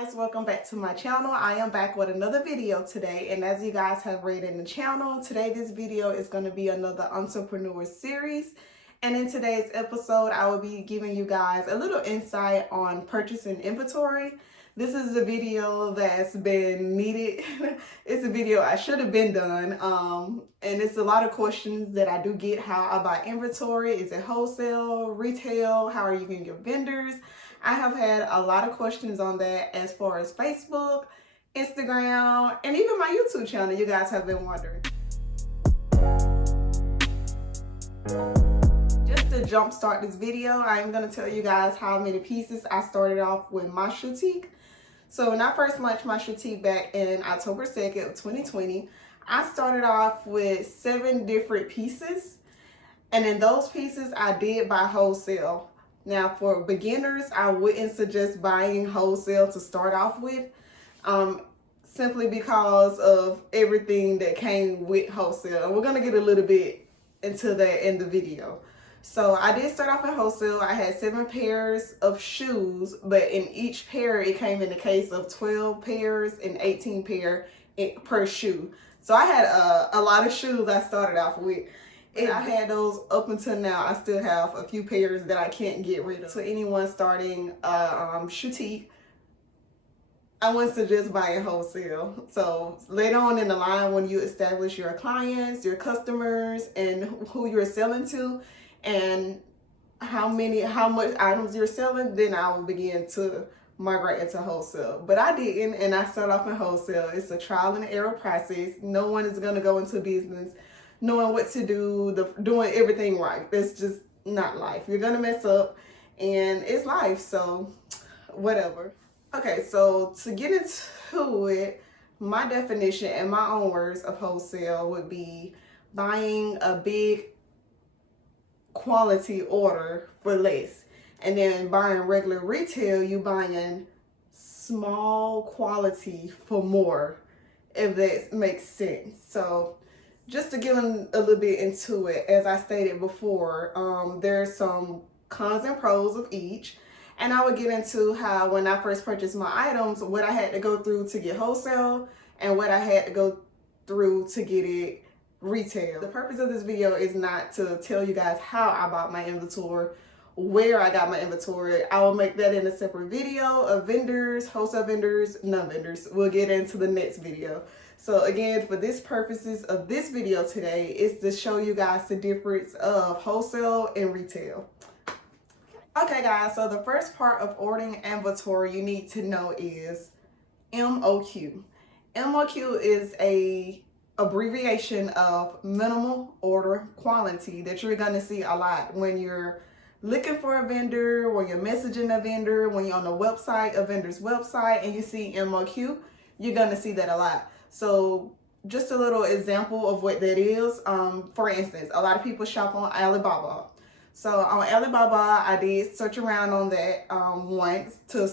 guys, welcome back to my channel. I am back with another video today, and as you guys have read in the channel, today this video is going to be another entrepreneur series. And in today's episode, I will be giving you guys a little insight on purchasing inventory. This is a video that's been needed. It's a video I should have been done. And it's a lot of questions that I do get: how I buy inventory. Is it wholesale, retail? How are you going to get vendors? I have had a lot of questions on that as far as Facebook, Instagram, and even my YouTube channel. You guys have been wondering. Just to jumpstart this video, I am going to tell you guys how many pieces I started off with my boutique. So when I first launched my boutique back in October 2nd of 2020, I started off with 7 different pieces. And in those pieces, I did buy wholesale. Now, for beginners, I wouldn't suggest buying wholesale to start off with, simply because of everything that came with wholesale. And we're going to get a little bit into that in the video. So I did start off at wholesale. I had 7 pairs of shoes, but in each pair, it came in the case of 12 pairs and 18 pair per shoe. So I had a lot of shoes I started off with. And I had those up until now. I still have a few pairs that I can't get rid of. So anyone starting boutique, I wouldn't suggest buying wholesale. So later on in the line, when you establish your clients, your customers, and who you're selling to, and how much items you're selling, then I will begin to migrate into wholesale. But I didn't, and I started off in wholesale. It's a trial and error process. No one is going to go into business knowing what to do, doing everything right. That's just not life. You're gonna mess up, and it's life, so whatever. Okay, so to get into it, my definition in my own words of wholesale would be buying a big quality order for less. And then buying regular retail, you buying small quality for more, if that makes sense. So just to get a little bit into it, as I stated before, there's some cons and pros of each. And I would get into how when I first purchased my items, what I had to go through to get wholesale and what I had to go through to get it retail. The purpose of this video is not to tell you guys how I bought my inventory, where I got my inventory. I will make that in a separate video of vendors, wholesale vendors, non-vendors. We'll get into the next video. So again, for this purposes of this video today, is to show you guys the difference of wholesale and retail. Okay guys, so the first part of ordering inventory you need to know is MOQ. MOQ is a abbreviation of minimal order quantity that you're going to see a lot when you're looking for a vendor, when you're messaging a vendor, when you're on the website, a vendor's website, and you see MOQ, you're going to see that a lot. So just a little example of what that is. For instance, a lot of people shop on Alibaba. So on Alibaba, I did search around on that once to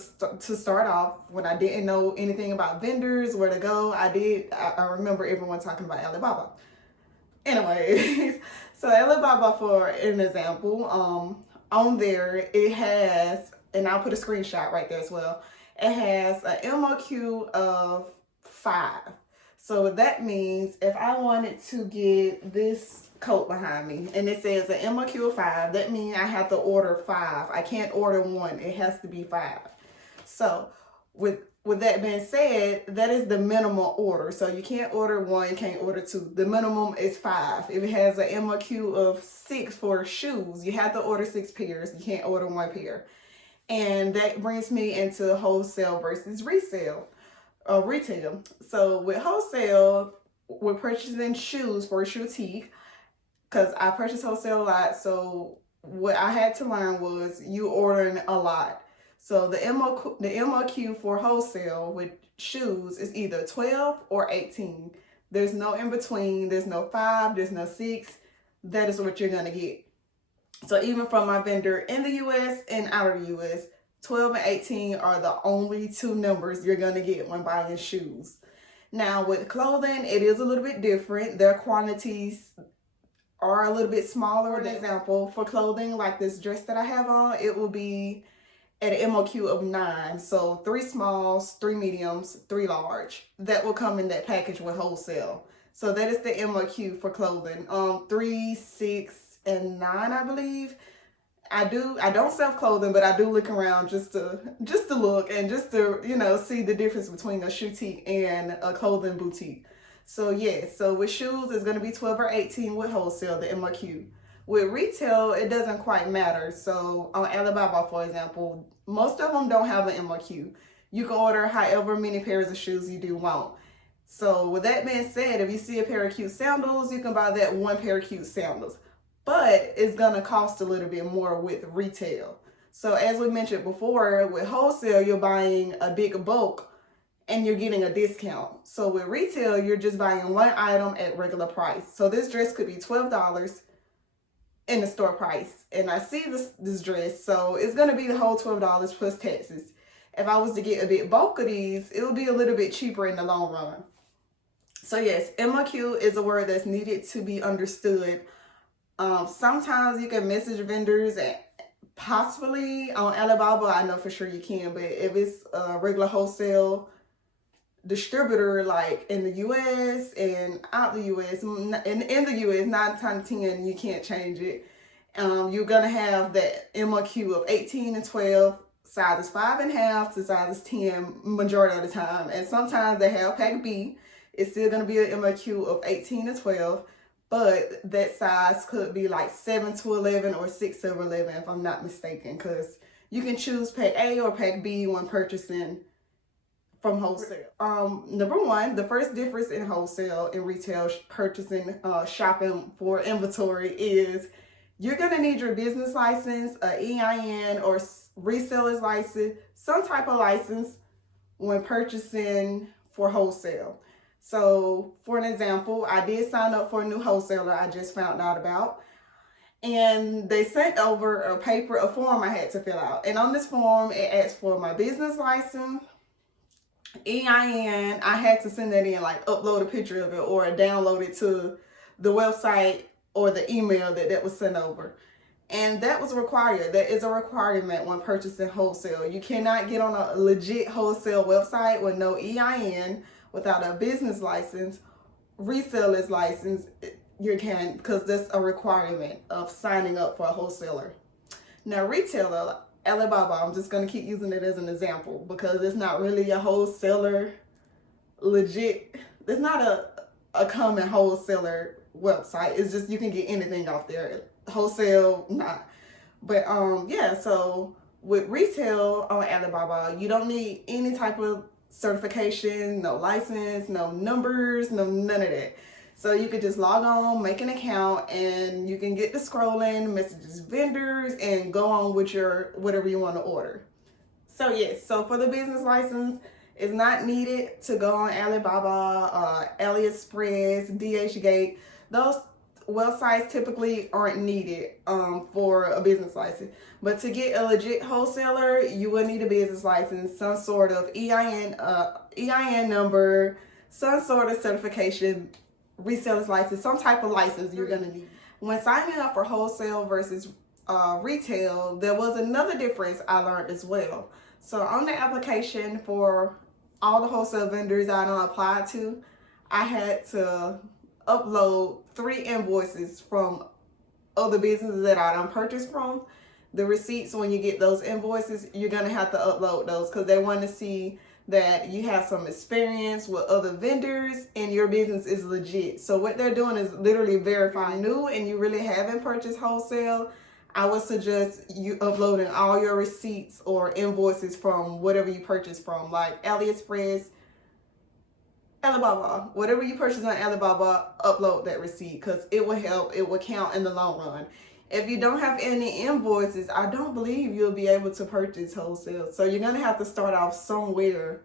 start off when I didn't know anything about vendors, where to go. I remember everyone talking about Alibaba. Anyways, so Alibaba, for an example, on there it has, and I'll put a screenshot right there as well, it has an MOQ of 5. So that means if I wanted to get this coat behind me and it says an MOQ of 5, that means I have to order 5. I can't order 1. It has to be 5. So with that being said, that is the minimum order. So you can't order 1, you can't order 2. The minimum is 5. If it has an MOQ of 6 for shoes, you have to order 6 pairs. You can't order 1 pair. And that brings me into wholesale versus resale. Retail. So with wholesale, we're purchasing shoes for a boutique, because I purchase wholesale a lot. So what I had to learn was you ordering a lot. So the MOQ for wholesale with shoes is either 12 or 18. There's no in between. There's no 5. There's no 6. That is what you're going to get. So even from my vendor in the US and out of the US, 12 and 18 are the only 2 numbers you're going to get when buying shoes. Now with clothing, it is a little bit different. Their quantities are a little bit smaller. For example, for clothing like this dress that I have on, it will be at an MOQ of 9. So 3 smalls, 3 mediums, 3 large. That will come in that package with wholesale. So that is the MOQ for clothing. 3, 6, and 9, I believe. I don't sell clothing, but I do look around just to look and just to, see the difference between a boutique and a clothing boutique. So yeah, so with shoes it's going to be 12 or 18 with wholesale, the MOQ. With retail, it doesn't quite matter. So on Alibaba, for example, most of them don't have an MOQ. You can order however many pairs of shoes you do want. So with that being said, if you see a pair of cute sandals, you can buy that one pair of cute sandals. But it's going to cost a little bit more with retail. So as we mentioned before, with wholesale, you're buying a big bulk and you're getting a discount. So with retail, you're just buying one item at regular price. So this dress could be $12 in the store price. And I see this dress, so it's going to be the whole $12 plus taxes. If I was to get a big bulk of these, it will be a little bit cheaper in the long run. So yes, MOQ is a word that's needed to be understood. Sometimes you can message vendors and possibly on Alibaba, I know for sure you can, but if it's a regular wholesale distributor like in the US and out the US, in the US, 9 times out of 10, you can't change it. You're going to have that MOQ of 18 and 12, sizes 5.5 to sizes 10 majority of the time. And sometimes they have pack B. It's still going to be an MOQ of 18 to 12. But that size could be like 7 to 11 or 6 to 11 if I'm not mistaken, because you can choose pack A or pack B when purchasing from wholesale. Number one, the first difference in wholesale and retail purchasing, shopping for inventory is you're going to need your business license, a EIN or reseller's license, some type of license when purchasing for wholesale. So for an example, I did sign up for a new wholesaler I just found out about. And they sent over a form I had to fill out. And on this form, it asked for my business license, EIN. I had to send that in, like upload a picture of it or download it to the website or the email that was sent over. And that was required. That is a requirement when purchasing wholesale. You cannot get on a legit wholesale website with no EIN, without a business license, reseller's license. You can, because that's a requirement of signing up for a wholesaler. Now retailer, Alibaba, I'm just going to keep using it as an example because it's not really a wholesaler legit. It's not a common wholesaler website. It's just you can get anything off there. Wholesale, not. But yeah, so with retail on Alibaba, you don't need any type of certification, no license, no numbers, none of that. So you could just log on, make an account, and you can get the scrolling, messages vendors, and go on with your whatever you want to order. So yes, so for the business license, it's not needed to go on Alibaba, AliExpress, DHgate. Those websites typically aren't needed for a business license. But to get a legit wholesaler, you will need a business license, some sort of EIN number, some sort of certification, reseller's license, some type of license you're going to need. When signing up for wholesale versus retail, there was another difference I learned as well. So on the application for all the wholesale vendors I done applied to, I had to upload 3 invoices from other businesses that I done purchased from. The receipts, when you get those invoices, you're going to have to upload those because they want to see that you have some experience with other vendors and your business is legit. So what they're doing is literally verifying new and you really haven't purchased wholesale. I would suggest you uploading all your receipts or invoices from whatever you purchase from, like AliExpress, Alibaba, whatever you purchase on Alibaba, upload that receipt because it will help. It will count in the long run. If you don't have any invoices, I don't believe you'll be able to purchase wholesale. So you're going to have to start off somewhere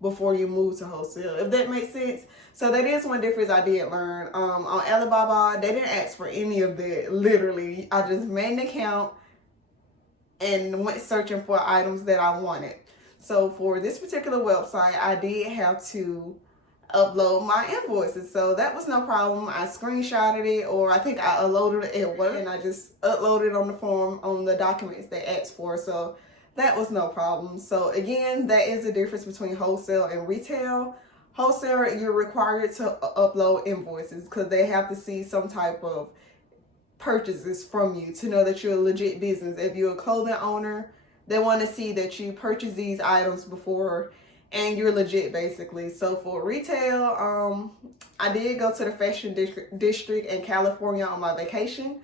before you move to wholesale, if that makes sense. So that is one difference I did learn. On Alibaba, they didn't ask for any of that, literally. I just made an account and went searching for items that I wanted. So for this particular website, I did have to upload my invoices, so that was no problem. I screenshotted it, or I think I uploaded it at work and I just uploaded on the form on the documents they asked for. So that was no problem. So again, that is the difference between wholesale and retail. Wholesale, you're required to upload invoices because they have to see some type of purchases from you to know that you're a legit business. If you're a clothing owner, they want to see that you purchased these items before and you're legit, basically. So for retail, I did go to the fashion district in California on my vacation.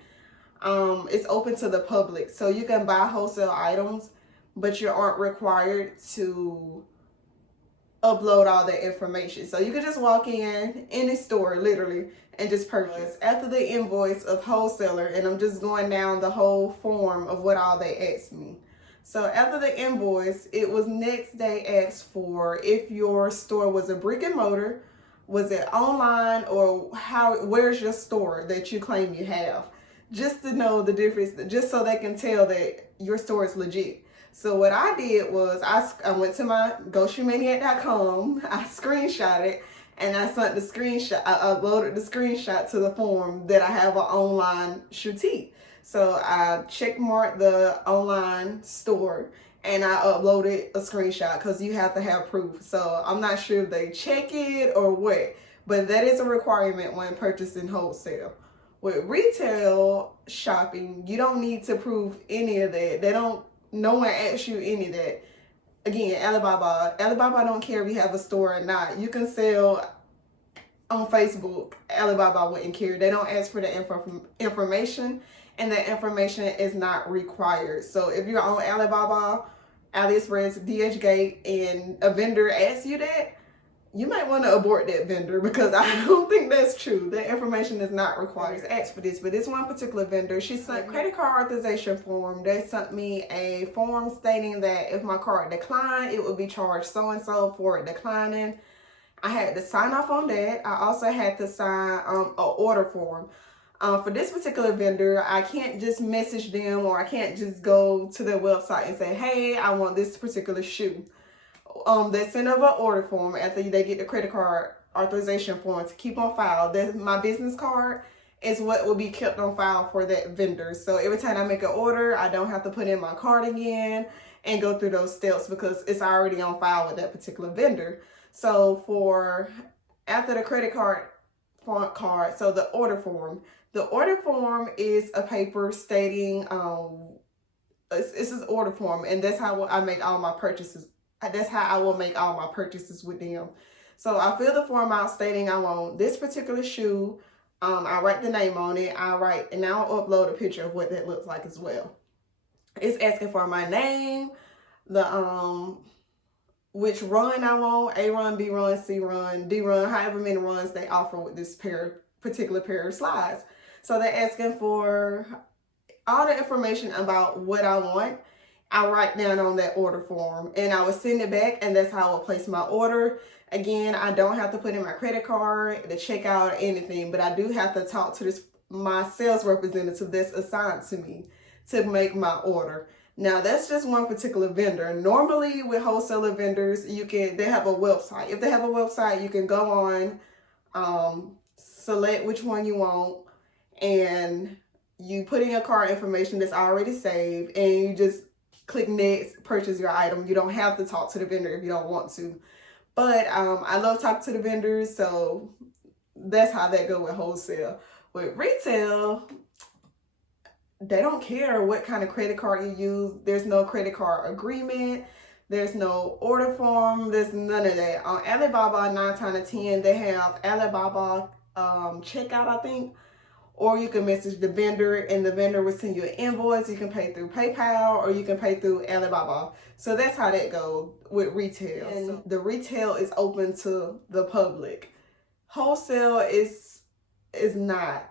It's open to the public, so you can buy wholesale items, but you aren't required to upload all the information. So you can just walk in any store literally and just purchase. After the invoice of wholesaler, and I'm just going down the whole form of what all they asked me. So after the invoice, it was next they asked for if your store was a brick and mortar, was it online, or where's your store that you claim you have, just to know the difference, just so they can tell that your store is legit. So what I did was I went to my GoShoeManiac.com, I screenshot it, and I sent the screenshot, I uploaded the screenshot to the form that I have an online shoutique. So I check marked the online store and I uploaded a screenshot because you have to have proof. So I'm not sure if they check it or what, but that is a requirement when purchasing wholesale. With retail shopping, you don't need to prove any of that. No one asks you any of that. Again, Alibaba don't care if you have a store or not. You can sell on Facebook. Alibaba wouldn't care. They don't ask for the information, and that information is not required. So if you're on Alibaba, AliExpress, DHgate, and a vendor asks you that, you might want to abort that vendor, because I don't think that's true. That information is not required. Ask for this, but this one particular vendor, she sent a credit card authorization form. They sent me a form stating that if my card declined, it would be charged so-and-so for it declining. I had to sign off on that. I also had to sign an order form. For this particular vendor, I can't just message them, or I can't just go to their website and say, hey, I want this particular shoe. They send over an order form after they get the credit card authorization form to keep on file. My business card is what will be kept on file for that vendor. So every time I make an order, I don't have to put in my card again and go through those steps, because it's already on file with that particular vendor. So after the credit card, so the order form is a paper stating, it's an order form, and that's how I make all my purchases. That's how I will make all my purchases with them. So I fill the form out stating I want this particular shoe. I write the name on it. And now I'll upload a picture of what that looks like as well. It's asking for my name, which run I want, A run, B run, C run, D run, however many runs they offer with this particular pair of slides. So they're asking for all the information about what I want. I write down on that order form, and I will send it back, and that's how I will place my order. Again, I don't have to put in my credit card, the checkout, or anything, but I do have to talk to my sales representative that's assigned to me to make my order. Now, that's just one particular vendor. Normally, with wholesaler vendors, they have a website. If they have a website, you can go on, select which one you want, and you put in your card information that's already saved, and you just click next, purchase your item. You don't have to talk to the vendor if you don't want to. But I love talking to the vendors, so that's how that go with wholesale. With retail, they don't care what kind of credit card you use. There's no credit card agreement. There's no order form. There's none of that. On Alibaba, 9 times out of 10, they have Alibaba checkout, I think. Or you can message the vendor, and the vendor will send you an invoice. You can pay through PayPal, or you can pay through Alibaba. So that's how that goes with retail. And the retail is open to the public. Wholesale is not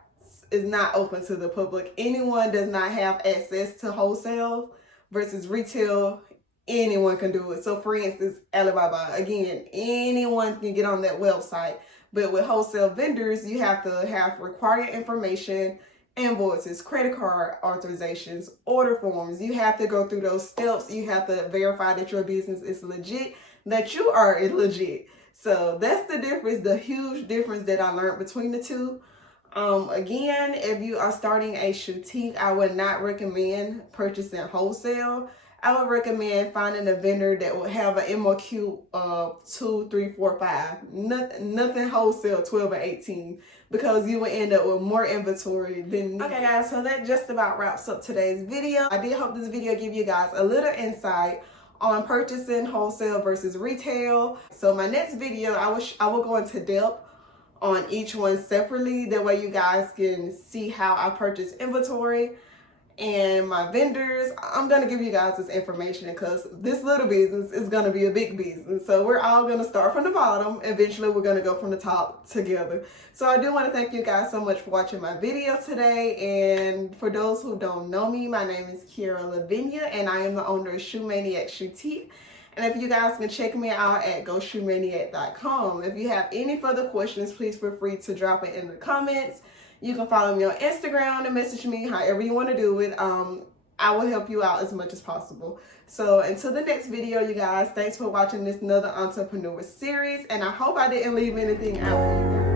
open to the public. Anyone does not have access to wholesale, versus retail, anyone can do it. So for instance, Alibaba, again, anyone can get on that website. But with wholesale vendors, you have to have required information, invoices, credit card authorizations, order forms. You have to go through those steps. You have to verify that your business is legit, that you are legit. So that's the difference, the huge difference that I learned between the two. Again, if you are starting a shoutique, I would not recommend purchasing wholesale. I would recommend finding a vendor that will have an MOQ of 2, 3, 4, 5. Nothing wholesale 12 or 18, because you will end up with more inventory than. Okay guys, so that just about wraps up today's video. I did hope this video give you guys a little insight on purchasing wholesale versus retail. So my next video, I will go into depth on each one separately. That way you guys can see how I purchase inventory and my vendors. I'm gonna give you guys this information because this little business is gonna be a big business. So we're all gonna start from the bottom. Eventually we're gonna go from the top together. So I do want to thank you guys so much for watching my video today. And for those who don't know me, my name is Kiera Lavinia and I am the owner of Shoe Maniac Shoutique. And if you guys can check me out at GoShoeManiac.com. If you have any further questions, please feel free to drop it in the comments. You can follow me on Instagram and message me however you want to do it. I will help you out as much as possible. So until the next video, you guys, thanks for watching this another entrepreneur series. And I hope I didn't leave anything out for you guys.